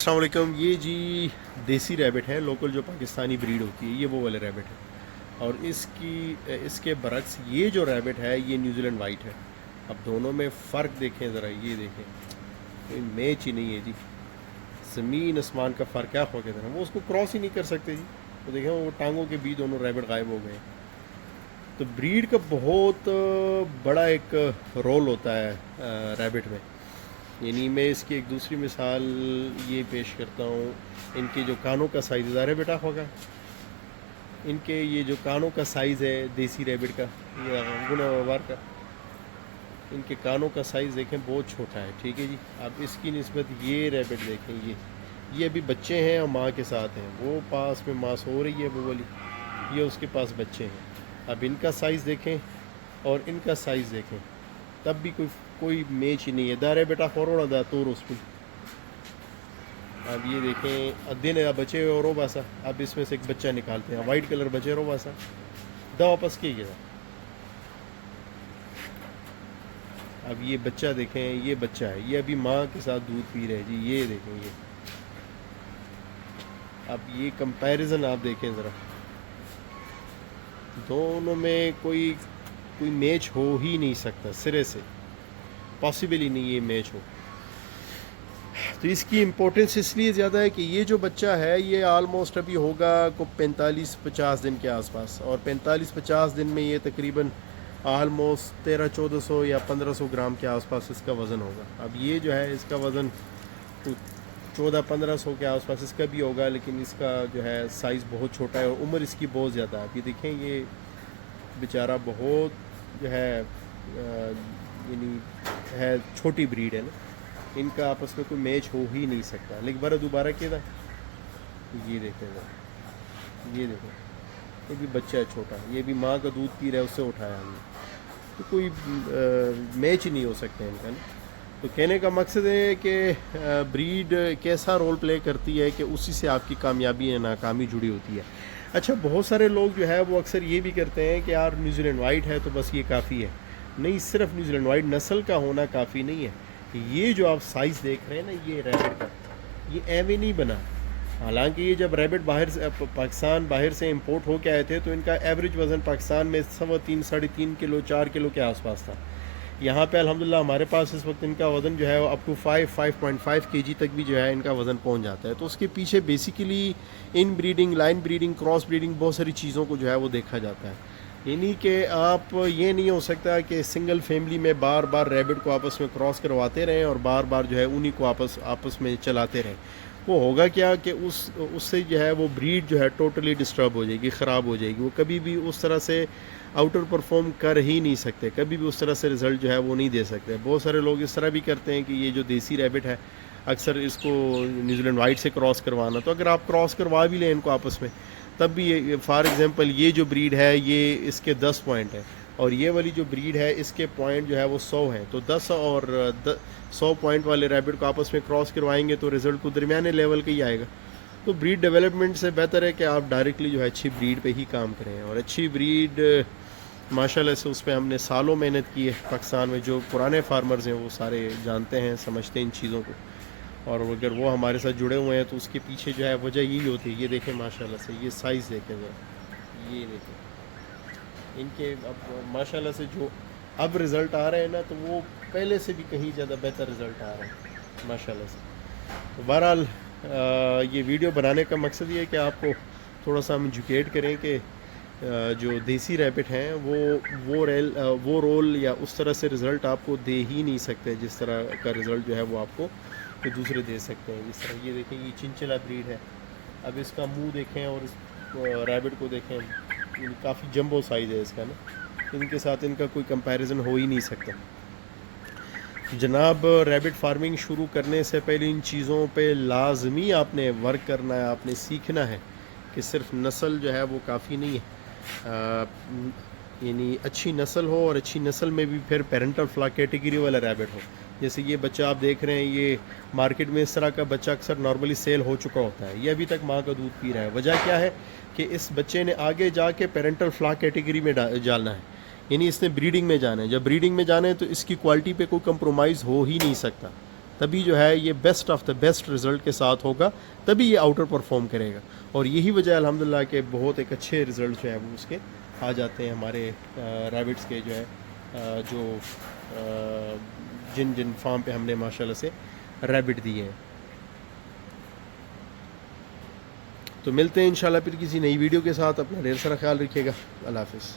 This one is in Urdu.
السلام علیکم. یہ جی دیسی ریبٹ ہے, لوکل جو پاکستانی بریڈ ہوتی ہے, یہ وہ والے ریبٹ ہے. اور اس کے برعکس یہ جو ریبٹ ہے یہ نیوزی لینڈ وائٹ ہے. اب دونوں میں فرق دیکھیں ذرا, یہ دیکھیں, کوئی میچ ہی نہیں ہے جی, زمین آسمان کا فرق. کیا ہو گیا تھا, وہ اس کو کراس ہی نہیں کر سکتے جی. تو دیکھیں وہ ٹانگوں کے بیچ دونوں ریبٹ غائب ہو گئے. تو بریڈ کا بہت بڑا ایک رول ہوتا ہے ریبٹ میں. یعنی میں اس کی ایک دوسری مثال یہ پیش کرتا ہوں. ان کے جو کانوں کا سائز ظاہر ہے بیٹا ہوگا, ان کے یہ جو کانوں کا سائز ہے دیسی ریبٹ کا یا گنا وار کا, ان کے کانوں کا سائز دیکھیں بہت چھوٹا ہے. ٹھیک ہے جی. اب اس کی نسبت یہ ریبٹ دیکھیں, یہ ابھی بچے ہیں اور ماں کے ساتھ ہیں. وہ پاس میں ماں سو رہی ہے وہ والی, یہ اس کے پاس بچے ہیں. اب ان کا سائز دیکھیں اور ان کا سائز دیکھیں, تب بھی کوئی میچ ہی نہیں ہے. دارے بیٹا فوروڑا دا تو اس پہ. اب یہ دیکھیں دن بچے اور رو باسا. اب اس میں سے ایک بچہ نکالتے ہیں, وائٹ کلر بچے رو باسا دا واپس کی گیا. اب یہ بچہ دیکھیں, یہ بچہ ہے, یہ ابھی ماں کے ساتھ دودھ پی رہے جی. یہ دیکھیں یہ, اب یہ کمپیریزن آپ دیکھیں ذرا, دونوں میں کوئی میچ ہو ہی نہیں سکتا, سرے سے پاسبل ہی نہیں یہ میچ ہو. تو اس کی امپورٹنس اس لیے زیادہ ہے کہ یہ جو بچہ ہے یہ آلموسٹ ابھی ہوگا کو 45-50 دن کے آس پاس, اور 45-50 دن میں یہ تقریباً آلموسٹ 1300-1400 یا 1500 گرام کے آس پاس اس کا وزن ہوگا. اب یہ جو ہے اس کا وزن 1400-1500 کے آس پاس اس کا بھی ہوگا, لیکن اس کا جو ہے سائز بہت چھوٹا ہے اور عمر اس کی بہت زیادہ ہے. اب یہ دیکھیں یہ بیچارہ بہت جو ہے یعنی ہے چھوٹی بریڈ ہے نا, ان کا آپس میں کوئی میچ ہو ہی نہیں سکتا. لیکن بارہ دوبارہ کیا تھا, یہ دیکھیں گا, یہ دیکھیں, یہ بھی بچہ ہے چھوٹا, یہ بھی ماں کا دودھ پی رہا ہے, اس سے اٹھایا ہم نے. تو کوئی میچ ہی نہیں ہو سکتے ان کا نا. تو کہنے کا مقصد ہے کہ بریڈ کیسا رول پلے کرتی ہے کہ اسی سے آپ کی کامیابی یا ناکامی جڑی ہوتی ہے. اچھا, بہت سارے لوگ جو ہے وہ اکثر یہ بھی کرتے ہیں کہ یار نیوزی لینڈ وائٹ ہے تو بس یہ کافی ہے. نہیں, صرف نیوزی لینڈ وائٹ نسل کا ہونا کافی نہیں ہے. یہ جو آپ سائز دیکھ رہے ہیں نا یہ ریبٹ کا, یہ ایوے نہیں بنا. حالانکہ یہ جب ریبٹ پاکستان باہر سے امپورٹ ہو کے آئے تھے تو ان کا ایوریج وزن پاکستان میں 3.5-3.5 کلو 4 کلو کے آس پاس تھا. یہاں پہ الحمدللہ ہمارے پاس اس وقت ان کا وزن جو ہے وہ اپ ٹو 5.5 کے جی تک بھی جو ہے ان کا وزن پہنچ جاتا ہے. تو اس کے پیچھے basically in breeding, line breeding, cross breeding, بہت ساری چیزوں کو جو ہے وہ دیکھا جاتا ہے. یعنی کہ آپ یہ نہیں ہو سکتا کہ سنگل فیملی میں بار بار ریبٹ کو آپس میں کراس کرواتے رہیں اور بار بار جو ہے انہی کو آپس میں چلاتے رہیں. وہ ہوگا کیا کہ اس سے جو ہے وہ بریڈ جو ہے ٹوٹلی ڈسٹرب ہو جائے گی, خراب ہو جائے گی. وہ کبھی بھی اس طرح سے آؤٹر پرفارم کر ہی نہیں سکتے, کبھی بھی اس طرح سے رزلٹ جو ہے وہ نہیں دے سکتے. بہت سارے لوگ اس طرح بھی کرتے ہیں کہ یہ جو دیسی ریبٹ ہے اکثر اس کو نیوزی لینڈ وائٹ سے کراس کروانا, تو اگر آپ کراس کروا بھی لیں ان کو آپس میں تب بھی یہ, فار ایگزامپل یہ جو بریڈ ہے یہ اس کے 10 پوائنٹ ہے اور یہ والی جو بریڈ ہے اس کے پوائنٹ جو ہے وہ 100 ہیں, تو 10 اور 100 پوائنٹ والے ریبٹ کو آپس میں کراس کروائیں گے تو رزلٹ کو درمیانے لیول کا ہی آئے گا. تو بریڈ ڈیولپمنٹ سے بہتر ہے کہ آپ ڈائریکٹلی جو ہے اچھی بریڈ پہ ہی کام کریں. اور اچھی بریڈ ماشاءاللہ سے اس پہ ہم نے سالوں محنت کی ہے. پاکستان میں جو پرانے فارمرز ہیں وہ سارے جانتے ہیں, سمجھتے ہیں ان چیزوں کو, اور اگر وہ ہمارے ساتھ جڑے ہوئے ہیں تو اس کے پیچھے جو ہے وجہ یہی ہوتی ہے. یہ دیکھیں ماشاءاللہ سے, یہ سائز دیکھیں ذرا, یہ دیکھیں ان کے اب ماشاءاللہ سے جو اب رزلٹ آ رہے ہیں نا, تو وہ پہلے سے بھی کہیں زیادہ بہتر رزلٹ آ رہے ہیں ماشاءاللہ سے. تو بہرحال یہ ویڈیو بنانے کا مقصد یہ ہے کہ آپ کو تھوڑا سا ہم ایجوکیٹ کریں کہ جو دیسی ریبٹ ہیں وہ رول یا اس طرح سے رزلٹ آپ کو دے ہی نہیں سکتے جس طرح کا رزلٹ جو ہے وہ آپ کو دوسرے دے سکتے ہیں. جس طرح یہ دیکھیں, یہ چنچلا بریڈ ہے. اب اس کا منہ دیکھیں اور اس ریبٹ کو دیکھیں, کافی جمبو سائز ہے اس کا نا, ان کے ساتھ ان کا کوئی کمپیریزن ہو ہی نہیں سکتا. جناب, ریبٹ فارمنگ شروع کرنے سے پہلے ان چیزوں پہ لازمی آپ نے ورک کرنا ہے, آپ نے سیکھنا ہے کہ صرف نسل جو ہے وہ کافی نہیں ہے. یعنی اچھی نسل ہو, اور اچھی نسل میں بھی پھر پیرنٹل فلاک کیٹیگری والا ریبٹ ہو. جیسے یہ بچہ آپ دیکھ رہے ہیں, یہ مارکیٹ میں اس طرح کا بچہ اکثر نارملی سیل ہو چکا ہوتا ہے. یہ ابھی تک ماں کا دودھ پی رہا ہے. وجہ کیا ہے کہ اس بچے نے آگے جا کے پیرنٹل فلاک کیٹیگری میں جانا ہے, یعنی اس نے بریڈنگ میں جانا ہے. جب بریڈنگ میں جانا ہے تو اس کی کوالٹی پہ کوئی کمپرومائز ہو ہی نہیں سکتا. تبھی جو ہے یہ best of the best result کے ساتھ ہوگا, تبھی یہ آؤٹر پرفارم کرے گا. اور یہی وجہ ہے الحمدللہ کہ بہت ایک اچھے رزلٹ جو ہے وہ اس کے آ جاتے ہیں ہمارے ریبٹس کے جو ہے جو جن فارم پہ ہم نے ماشاءاللہ سے ریبٹ دیے ہیں. تو ملتے ہیں انشاءاللہ پھر کسی نئی ویڈیو کے ساتھ. اپنا ڈھیر سارا خیال رکھیے گا. اللہ حافظ.